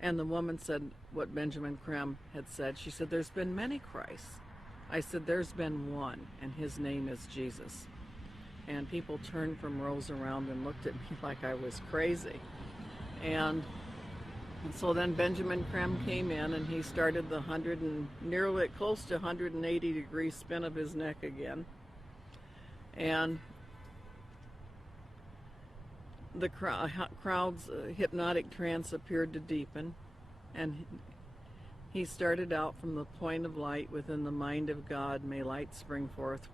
And the woman said what Benjamin Krem had said. She said, there's been many Christs. I said, there's been one, and his name is Jesus. And people turned from rows around and looked at me like I was crazy. And so then Benjamin Krem came in, and he started the nearly close to 180 degree spin of his neck again. And the crowd's hypnotic trance appeared to deepen, and he started out from the point of light within the mind of God, may light spring forth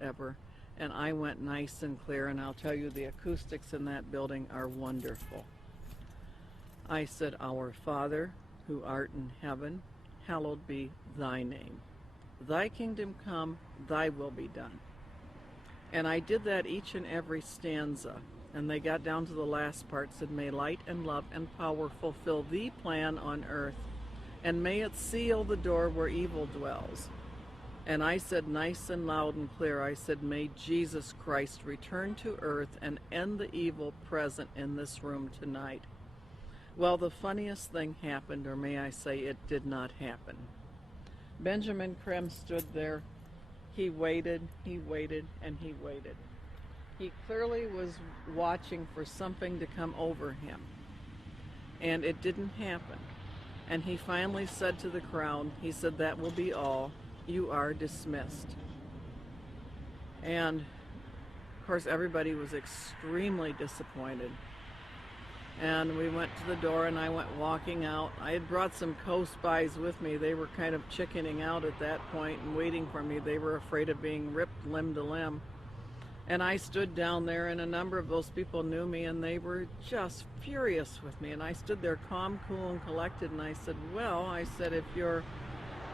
ever. And I went nice and clear, and I'll tell you, the acoustics in that building are wonderful. I said, Our Father, who art in heaven, hallowed be thy name. Thy kingdom come, thy will be done. And I did that each and every stanza. And they got down to the last part, said, may light and love and power fulfill the plan on earth, and may it seal the door where evil dwells. And I said nice and loud and clear, I said, may Jesus Christ return to earth and end the evil present in this room tonight. Well, the funniest thing happened, or may I say it did not happen. Benjamin Krem stood there. He waited, and he waited. He clearly was watching for something to come over him. And it didn't happen. And he finally said to the crowd, he said, that will be all. You are dismissed. And of course everybody was extremely disappointed. And we went to the door, and I went walking out. I had brought some co-spies with me. They were kind of chickening out at that point and waiting for me. They were afraid of being ripped limb to limb. And I stood down there, and a number of those people knew me, and they were just furious with me. And I stood there calm, cool, and collected, and I said, well, I said, if you're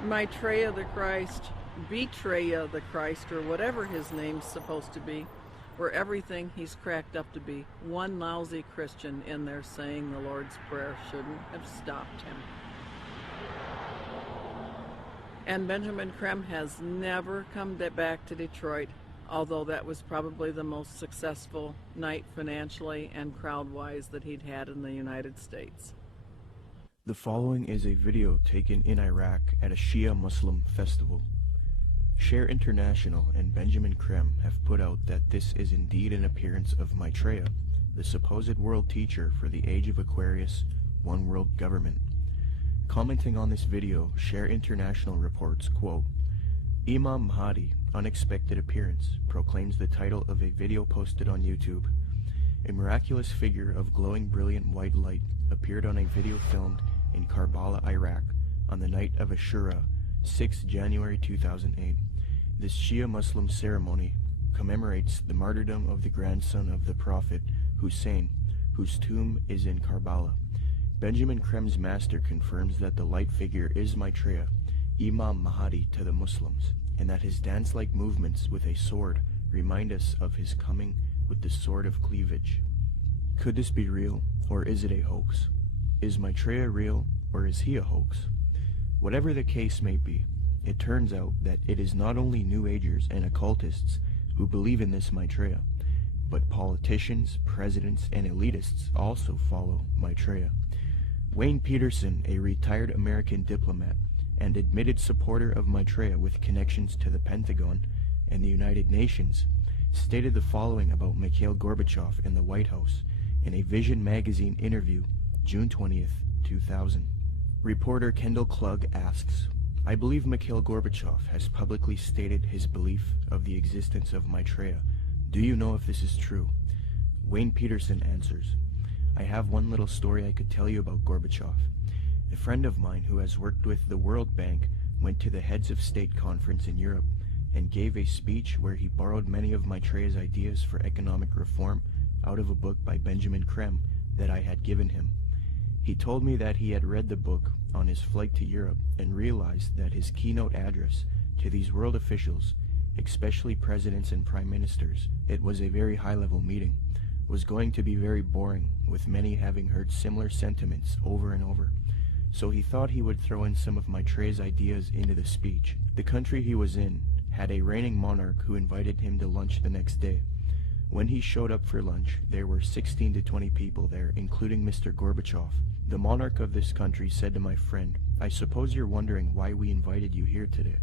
Maitreya the Christ, Betreya the Christ, or whatever his name's supposed to be, or everything he's cracked up to be, one lousy Christian in there saying the Lord's Prayer shouldn't have stopped him. And Benjamin Krem has never come back to Detroit, although that was probably the most successful night financially and crowd-wise that he'd had in the United States. The following is a video taken in Iraq at a Shia Muslim festival. Share International and Benjamin Krem have put out that this is indeed an appearance of Maitreya, the supposed world teacher for the Age of Aquarius, One World Government. Commenting on this video, Share International reports, quote, Iman Mahdi, unexpected appearance, proclaims the title of a video posted on YouTube. A miraculous figure of glowing brilliant white light appeared on a video filmed in Karbala, Iraq, on the night of Ashura, 6 January 2008. This Shia Muslim ceremony commemorates the martyrdom of the grandson of the Prophet, Hussein, whose tomb is in Karbala. Benjamin Krem's master confirms that the light figure is Maitreya, Imam Mahdi to the Muslims, and that his dance-like movements with a sword remind us of his coming with the sword of cleavage. Could this be real, or is it a hoax? Is Maitreya real, or is he a hoax? Whatever the case may be, it turns out that it is not only New Agers and occultists who believe in this Maitreya, but politicians, presidents, and elitists also follow Maitreya. Wayne Peterson, a retired American diplomat and admitted supporter of Maitreya with connections to the Pentagon and the United Nations, stated the following about Mikhail Gorbachev in the White House in a Vision magazine interview, June 20th, 2000. Reporter Kendall Klug asks, I believe Mikhail Gorbachev has publicly stated his belief of the existence of Maitreya. Do you know if this is true? Wayne Peterson answers, I have one little story I could tell you about Gorbachev. A friend of mine who has worked with the World Bank went to the Heads of State conference in Europe and gave a speech where he borrowed many of Maitreya's ideas for economic reform out of a book by Benjamin Krem that I had given him. He told me that he had read the book on his flight to Europe and realized that his keynote address to these world officials, especially presidents and prime ministers, it was a very high-level meeting, was going to be very boring, with many having heard similar sentiments over and over. So he thought he would throw in some of Maitreya's ideas into the speech. The country he was in had a reigning monarch who invited him to lunch the next day. When he showed up for lunch, there were 16 to 20 people there, including Mr. Gorbachev. The monarch of this country said to my friend, "I suppose you're wondering why we invited you here today.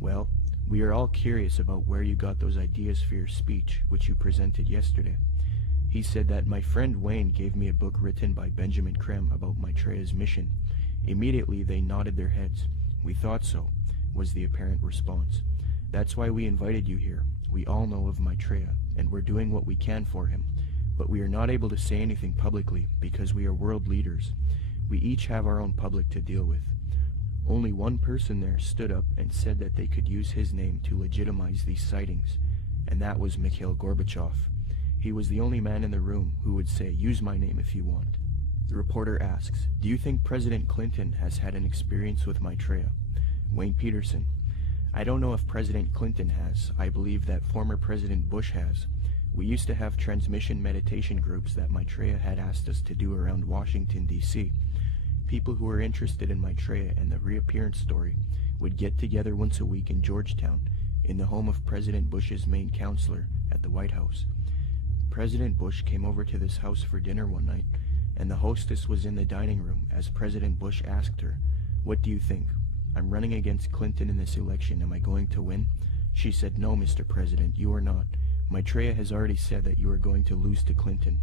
Well, we are all curious about where you got those ideas for your speech, which you presented yesterday." He said that my friend Wayne gave me a book written by Benjamin Creme about Maitreya's mission. Immediately they nodded their heads. "We thought so," was the apparent response. "That's why we invited you here. We all know of Maitreya, and we're doing what we can for him. But we are not able to say anything publicly because we are world leaders. We each have our own public to deal with. Only one person there stood up and said that they could use his name to legitimize these sightings, and that was Mikhail Gorbachev. He was the only man in the room who would say, 'Use my name if you want.'" The reporter asks, "Do you think President Clinton has had an experience with Maitreya?" Wayne Peterson: "I don't know if President Clinton has. I believe that former President Bush has. We used to have transmission meditation groups that Maitreya had asked us to do around Washington, D.C. People who were interested in Maitreya and the reappearance story would get together once a week in Georgetown, in the home of President Bush's main counselor at the White House. President Bush came over to this house for dinner one night, and the hostess was in the dining room as President Bush asked her, 'What do you think? I'm running against Clinton in this election. Am I going to win?' She said, 'No, Mr. President, you are not. Maitreya has already said that you are going to lose to Clinton.'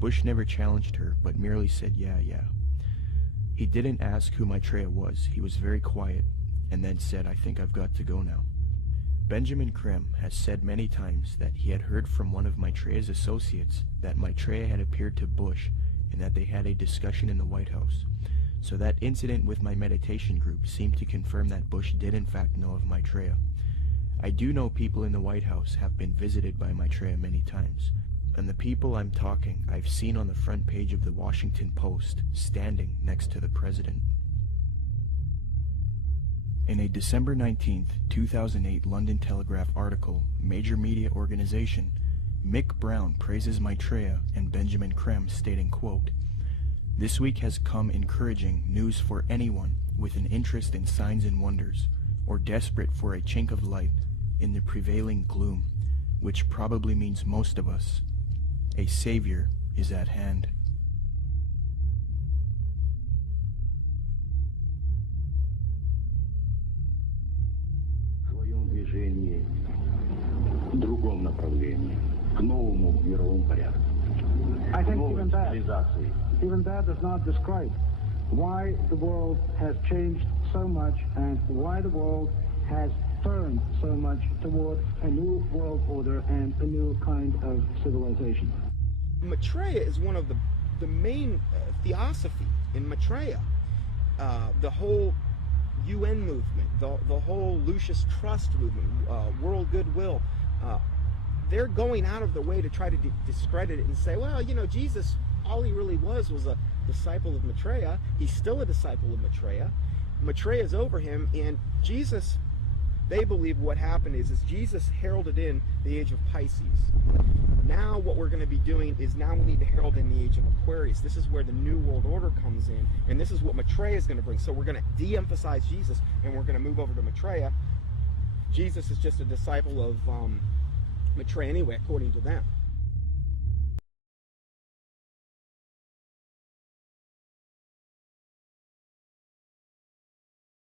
Bush never challenged her, but merely said, 'Yeah.' He didn't ask who Maitreya was. He was very quiet, and then said, 'I think I've got to go now.'" Benjamin Creme has said many times that he had heard from one of Maitreya's associates that Maitreya had appeared to Bush and that they had a discussion in the White House. So that incident with my meditation group seemed to confirm that Bush did in fact know of Maitreya. I do know people in the White House have been visited by Maitreya many times, and the people I'm talking I've seen on the front page of the Washington Post, standing next to the president. In a December 19, 2008 London Telegraph article, major media organization, Mick Brown praises Maitreya and Benjamin Creme, stating, quote, "This week has come encouraging news for anyone with an interest in signs and wonders, or desperate for a chink of light in the prevailing gloom, which probably means most of us. A savior is at hand." В другом направлении, к новому мировому порядку. I think Новой цивилизации. even that does not describe why the world has changed so much and why the world has turned so much toward a new world order and a new kind of civilization. Maitreya is one of the main theosophy in Maitreya. The whole UN movement, the whole Lucius Trust movement, world goodwill, they're going out of their way to try to discredit it and say, well, you know, Jesus, all he really was a disciple of Maitreya. He's still a disciple of Maitreya. Maitreya's over him, and Jesus, they believe what happened is Jesus heralded in the age of Pisces. Now what we're going to be doing is now we need to herald in the age of Aquarius. This is where the New World Order comes in, and this is what Maitreya is going to bring. So we're going to de-emphasize Jesus, and we're going to move over to Maitreya. Jesus is just a disciple of Maitreya anyway, according to them.